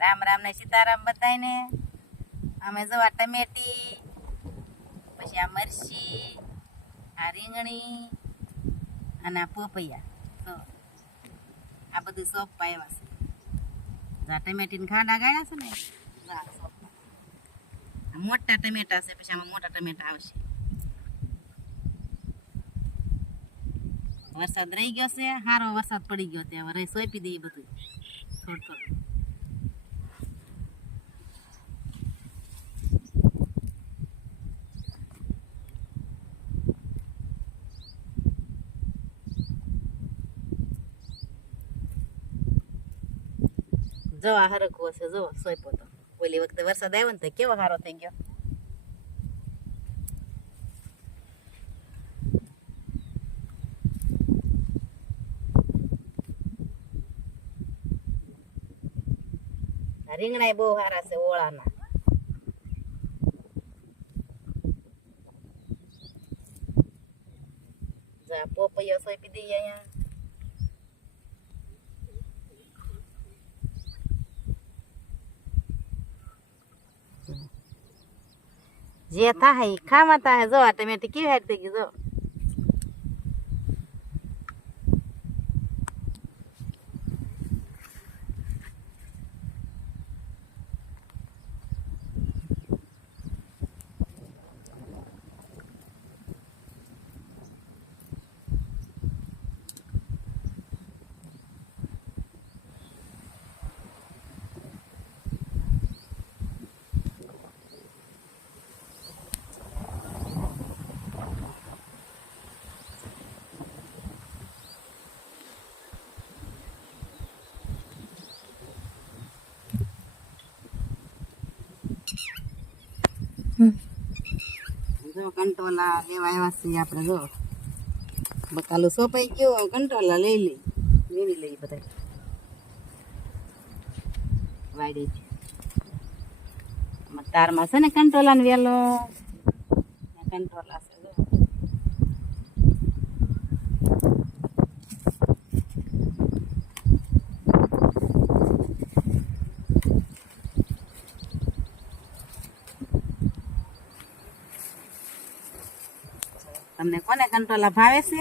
રામ રામ ને સીતારામ બધાયને. અમે જોવા ટમેટી, પછી આ મરસી આ રીંગણી અને આ પોપૈયા. તો આ બધું સોપ પાયા છે. આ ટમેટીને ખાડા ગાળ્યા છે ને મોટા ટમેટા છે, પછી આમાં મોટા ટમેટા આવશે. વરસાદ રહી ગયો છે સારો વરસાદ પડી ગયો ત્યાં હવે સોંપી દઈએ બધું. થોડું થોડું. જો આ હરખો છે જો સોયપો તો ઓલી વખતે વરસાદ આવ્યો ને તો કેવો સારો થઈ ગયો. રીંગણા બહુ સારા છે ઓળાના. જા પોપૈયો સોંપી દઈએ અહીંયા. જે થાય ખામાં થાય જો આ ટમેટી કેવી હારી થઈ ગઈ જો. કંટોલા લેવા આવ્યા છીએ આપણે જો. બકાલું સોંપાઈ ગયો કંટોલા લઈ લઈ લેવી લઈ બધા વાડી તારમાં છે ને કંટોલા વેલો? કંટોલા છે. તમને કોને કંટોલા ભાવે છે?